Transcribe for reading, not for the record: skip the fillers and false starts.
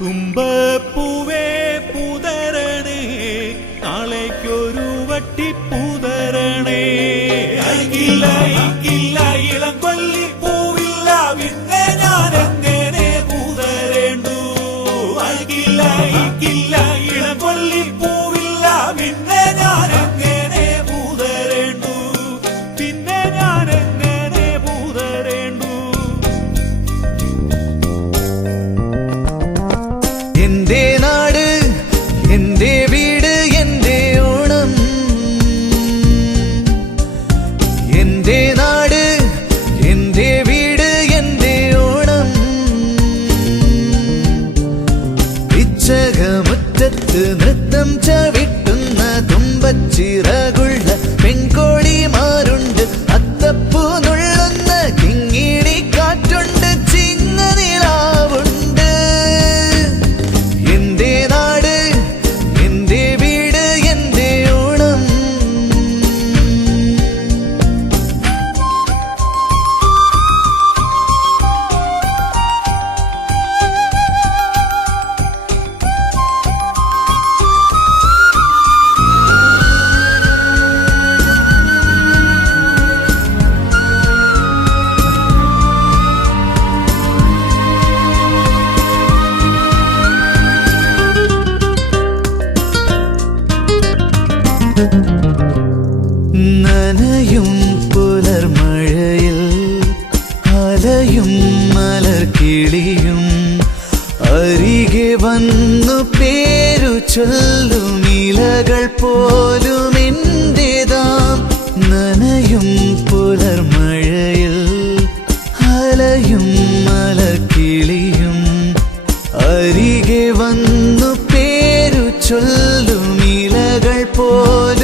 തുമ്പപ്പൂവേ പുതരണേ, നാളേക്കൊരു വട്ടി പുതരണേ. അയക്കില്ല അയക്കില്ല ഇളം കൊല്ലി പൂവില്ല, പിന്നെ ഞാൻ എങ്ങനെ പുതരേണ്ടു. അയക്കില്ല അയക്കില്ല ഇളം കൊല്ലി പൂവില്ല, പിന്നെ ഞാൻ എങ്ങനെ പുതരേണ്ടു. പിന്നെ ഞാൻ എങ്ങനെ പുതരേണ്ടു. എന്റെ നാട് എന്റെ വീട് എന്റെ ഓണം, എന്റെ നാട് എന്റെ വീട് എന്റെ ഓണം. പിച്ചകമുറ്റത്ത് നൃത്തം ചവിട്ടുന്ന തുമ്പച്ചിറകുള്ള പെൺകോടിമാരുണ്ട്. അത്തപ്പൂ നുള്ളുന്ന കിങ്ങിണി കാറ്റുണ്ട്, ചിങ്ങനിലാവുണ്ട്. എന്റെ നാട് എന്റെ വീട് എന്റെ ഓണം. നനയും പുലർമഴയിൽ അലയും മലർക്കിളിയും അരികെ വന്നു പേരു ചൊല്ലും ഇലകൾ പോലും എന്റേതാം. നനയും പുലർമഴയിൽ അലയും മലർക്കിളിയും അരികെ വന്നു പേരു ചൊല്ലും ഇലകൾ പോലും